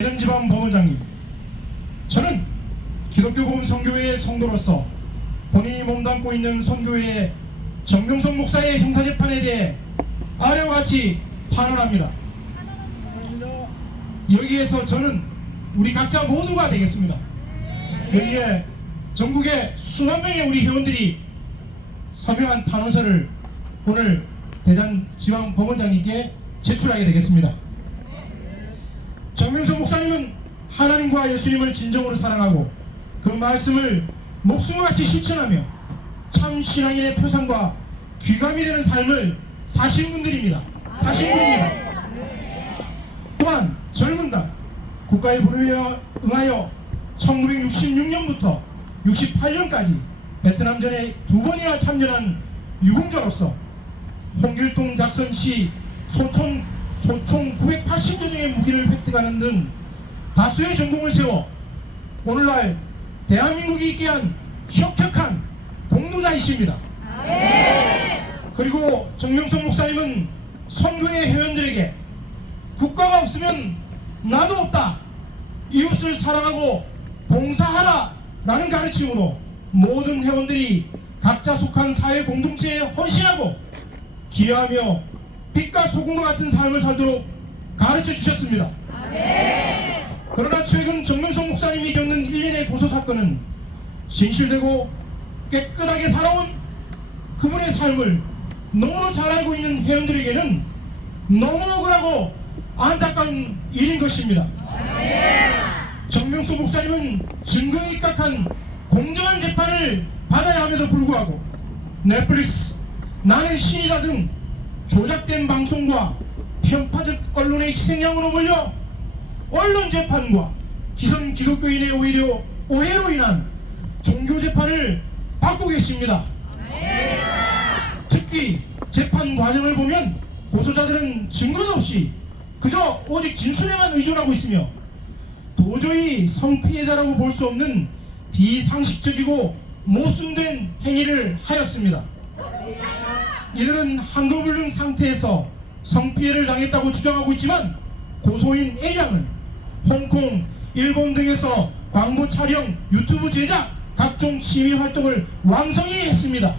대전지방법원장님, 저는 기독교 복음선교회의 성도로서 본인이 몸담고 있는 선교회의 정명석 목사의 형사재판에 대해 아래와 같이 탄원합니다. 여기에서 저는 우리 각자 모두가 되겠습니다. 여기에 전국의 수만 명의 우리 회원들이 서명한 탄원서를 오늘 대전지방법원장님께 제출하게 되겠습니다. 정명석 목사님은 하나님과 예수님을 진정으로 사랑하고 그 말씀을 목숨과 같이 실천하며 참 신앙인의 표상과 귀감이 되는 삶을 사신 분들입니다. 또한 젊은 당 국가의 부름에 응하여 1966년부터 68년까지 베트남전에 2번이나 참전한 유공자로서 홍길동 작전 시 소총 980여 종의 무기를 획득하는 등 다수의 전공을 세워 오늘날 대한민국이 있게 한 혁혁한 공로자이십니다. 그리고 정명석 목사님은 선교회 회원들에게 국가가 없으면 나도 없다, 이웃을 사랑하고 봉사하라 라는 가르침으로 모든 회원들이 각자 속한 사회 공동체에 헌신하고 기여하며 빛과 소금과 같은 삶을 살도록 가르쳐 주셨습니다. 그러나 최근 정명석 목사님이 겪는 일련의 고소사건은 진실되고 깨끗하게 살아온 그분의 삶을 너무나 잘 알고 있는 회원들에게는 너무 억울하고 안타까운 일인 것입니다. 정명석 목사님은 증거에 입각한 공정한 재판을 받아야 함에도 불구하고 넷플릭스, 나는 신이다 등 조작된 방송과 편파적 언론의 희생양으로 몰려 언론 재판과 기성 기독교인의 오해로 인한 종교 재판을 받고 계십니다. 특히 재판 과정을 보면 고소자들은 증거도 없이 그저 오직 진술에만 의존하고 있으며 도저히 성피해자라고 볼 수 없는 비상식적이고 모순된 행위를 하였습니다. 이들은 한거불능 상태에서 성피해를 당했다고 주장하고 있지만 고소인 A양은 홍콩, 일본 등에서 광고 촬영, 유튜브 제작, 각종 취미 활동을 왕성히 했습니다.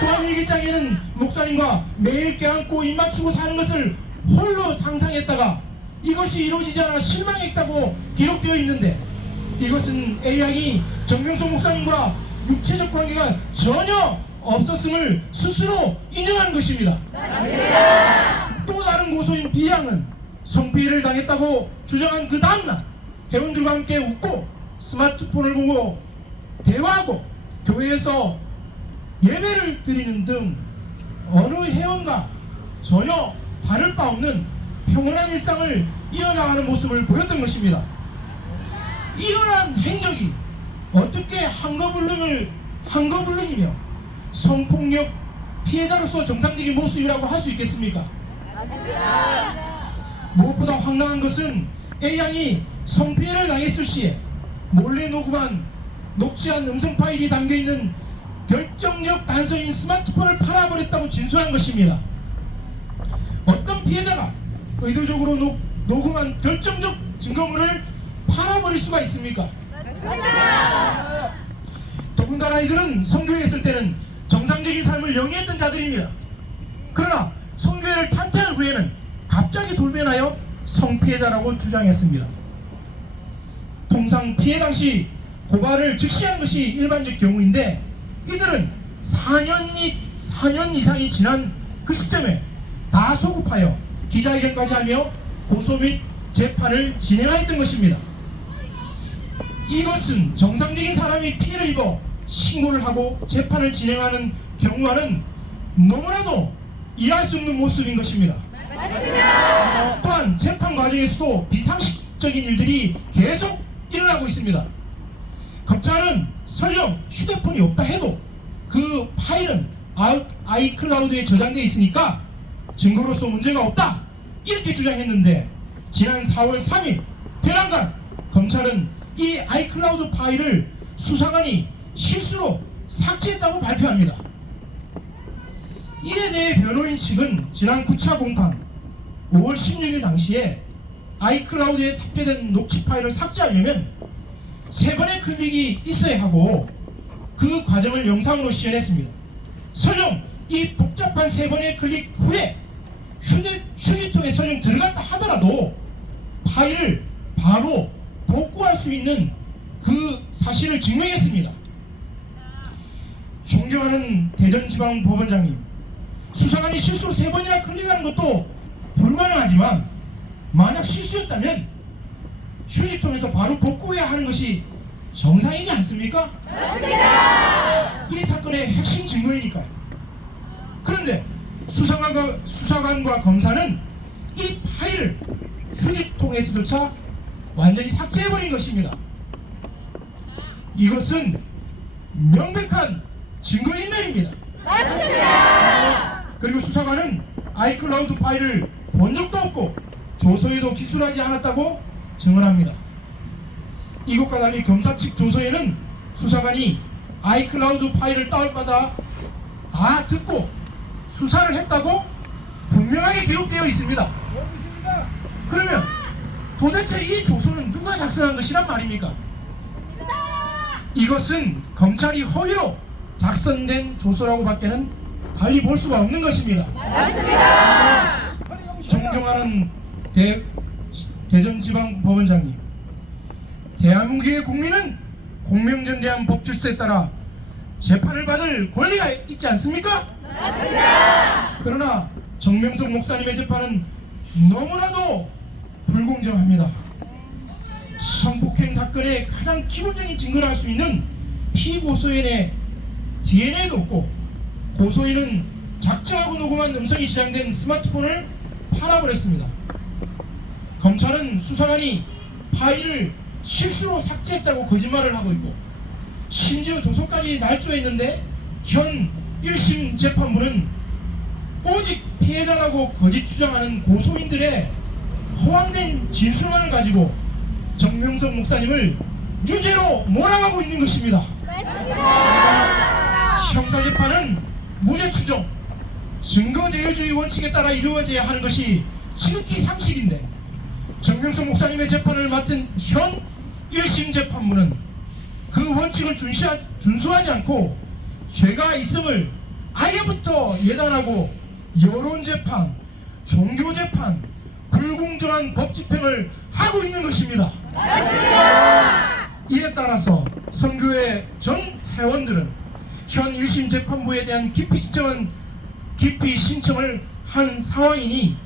또한 일기장에는 목사님과 매일 껴안고 입 맞추고 사는 것을 홀로 상상했다가 이것이 이루어지지 않아 실망했다고 기록되어 있는데, 이것은 A양이 정명석 목사님과 육체적 관계가 전혀 없었음을 스스로 인정하는 것입니다. 또 다른 고소인 B양은 성피해를 당했다고 주장한 그 다음날 회원들과 함께 웃고 스마트폰을 보고 대화하고 교회에서 예배를 드리는 등 어느 회원과 전혀 다를 바 없는 평온한 일상을 이어나가는 모습을 보였던 것입니다. 이러한 행적이 어떻게 한거불능이며 성폭력 피해자로서 정상적인 모습이라고 할 수 있겠습니까? 무엇보다 황당한 것은 A양이 성피해를 당했을 시에 몰래 녹취한 음성 파일이 담겨있는 결정적 단서인 스마트폰을 팔아버렸다고 진술한 것입니다. 어떤 피해자가 의도적으로 녹음한 결정적 증거물을 팔아버릴 수가 있습니까? 더군다나 이들은 선교에 있을 때는 정상적인 삶을 영위했던 자들입니다. 그러나 선교회를 탄퇴한 후에는 갑자기 돌변하여 성피해자라고 주장했습니다. 통상 피해 당시 고발을 즉시하는 것이 일반적 경우인데 이들은 4년 이상이 지난 그 시점에 다 소급하여 기자회견까지 하며 고소 및 재판을 진행하였던 것입니다. 이것은 정상적인 사람이 피해를 입어 신고를 하고 재판을 진행하는 경우와는 너무나도 이해할 수 없는 모습인 것입니다. 또한 재판 과정에서도 비상식적인 일들이 계속 일어나고 있습니다. 검찰은 설령 휴대폰이 없다 해도 그 파일은 아이클라우드에 저장되어 있으니까 증거로서 문제가 없다 이렇게 주장했는데, 지난 4월 3일 별안간 검찰은 이 아이클라우드 파일을 수사관이 실수로 삭제했다고 발표합니다. 이에 대해 변호인 측은 지난 9차 공판 5월 16일 당시에 아이클라우드에 탑재된 녹취 파일을 삭제하려면 3번의 클릭이 있어야 하고 그 과정을 영상으로 시연했습니다. 설령 이 복잡한 3번의 클릭 후에 휴지통에 설령 들어갔다 하더라도 파일을 바로 복구할 수 있는 그 사실을 증명했습니다. 존경하는 대전지방법원장님, 수사관이 실수로 3번이나 클릭하는 것도 불가능하지만 만약 실수였다면 휴지통에서 바로 복구해야 하는 것이 정상이지 않습니까? 맞습니다. 이 사건의 핵심 증거이니까요. 그런데 수사관과 검사는 이 파일을 휴지통에서조차 완전히 삭제해버린 것입니다. 이것은 명백한 증거인멸입니다. 맞습니다. 그리고 수사관은 아이클라우드 파일을 본 적도 없고 조서에도 기술하지 않았다고 증언합니다. 이것과 달리 검사 측 조서에는 수사관이 아이클라우드 파일을 다운받아 다 듣고 수사를 했다고 분명하게 기록되어 있습니다. 그러면 도대체 이 조서는 누가 작성한 것이란 말입니까? 이것은 검찰이 허위로 작성된 조서라고 밖에는 달리 볼 수가 없는 것입니다. 맞습니다. 존경하는 대전지방법원장님, 대한민국의 국민은 공명전대한 법질서에 따라 재판을 받을 권리가 있지 않습니까? 맞습니다. 그러나 정명석 목사님의 재판은 너무나도 불공정합니다. 성폭행 사건의 가장 기본적인 증거를 할 수 있는 피고소인의 DNA도 없고 고소인은 작정하고 녹음한 음성이 저장된 스마트폰을 팔아버렸습니다. 검찰은 수사관이 파일을 실수로 삭제했다고 거짓말을 하고 있고 심지어 조서까지 날조했는데 현 1심 재판부는 오직 피해자라고 거짓 주장하는 고소인들의 허황된 진술만을 가지고 정명석 목사님을 유죄로 몰아가고 있는 것입니다. 형사재판은 무죄 추정, 증거제일주의 원칙에 따라 이루어져야 하는 것이 지극히 상식인데 정명석 목사님의 재판을 맡은 현 1심 재판부는 그 원칙을 준수하지 않고 죄가 있음을 아예부터 예단하고 여론재판, 종교재판, 불공정한 법집행을 하고 있는 것입니다. 이에 따라서 선교회 전 회원들은 현 1심 재판부에 대한 기피 신청을 한 상황이니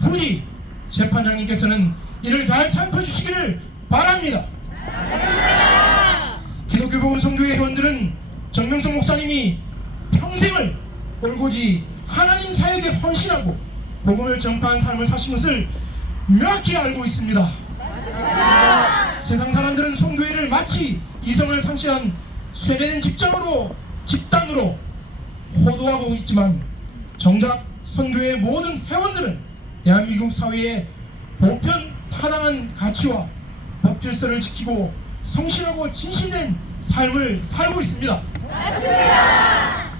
부디 재판장님께서는 이를 잘 살펴주시기를 바랍니다. 기독교복음 선교회 회원들은 정명석 목사님이 평생을 올고지 하나님 사역에 헌신하고 복음을 전파한 삶을 사신 것을 명확히 알고 있습니다. 세상 사람들은 선교회를 마치 이성을 상실한 쇠뇌된 집단으로 호도하고 있지만 정작 선교회의 모든 회원들은 대한민국 사회의 보편 타당한 가치와 법 질서를 지키고 성실하고 진실된 삶을 살고 있습니다. 맞습니다.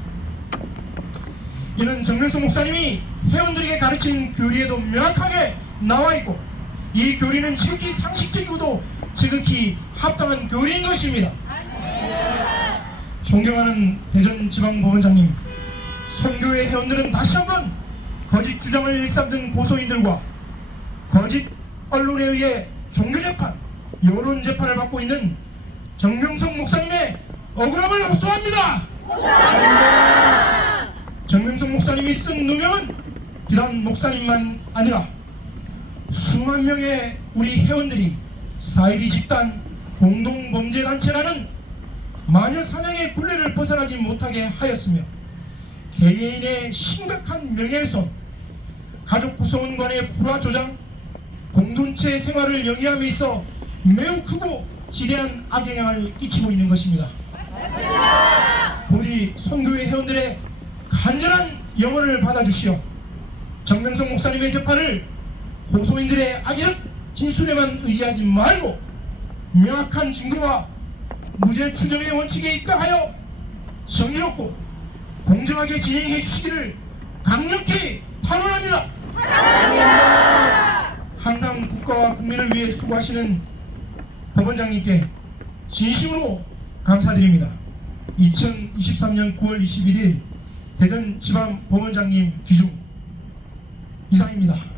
이는 정명석 목사님이 회원들에게 가르친 교리에도 명확하게 나와 있고 이 교리는 지극히 상식적이고도 지극히 합당한 교리인 것입니다. 존경하는 대전지방법원장님, 선교회 회원들은 다시 한번 거짓 주장을 일삼는 고소인들과 거짓 언론에 의해 종교재판, 여론재판을 받고 있는 정명석 목사님의 억울함을 호소합니다. 정명석 목사님이 쓴 누명은 비단 목사님만 아니라 수만 명의 우리 회원들이 사이비 집단 공동범죄단체라는 마녀 사냥의 굴레를 벗어나지 못하게 하였으며 개개인의 심각한 명예훼손, 가족 구성원 간의 불화 조장, 공동체 생활을 영위함에 있어 매우 크고 지대한 악영향을 끼치고 있는 것입니다. 우리 선교회 회원들의 간절한 영혼을 받아주시어 정명석 목사님의 재판을 고소인들의 악의적 진술에만 의지하지 말고 명확한 증거와 무죄 추정의 원칙에 입각하여 정의롭고 공정하게 진행해 주시기를 강력히 탄원합니다. 항상 국가 국가와 국민을 위해 수고하시는 법원장님께 진심으로 감사드립니다. 2023년 9월 21일 대전지방법원장님 기중 이상입니다.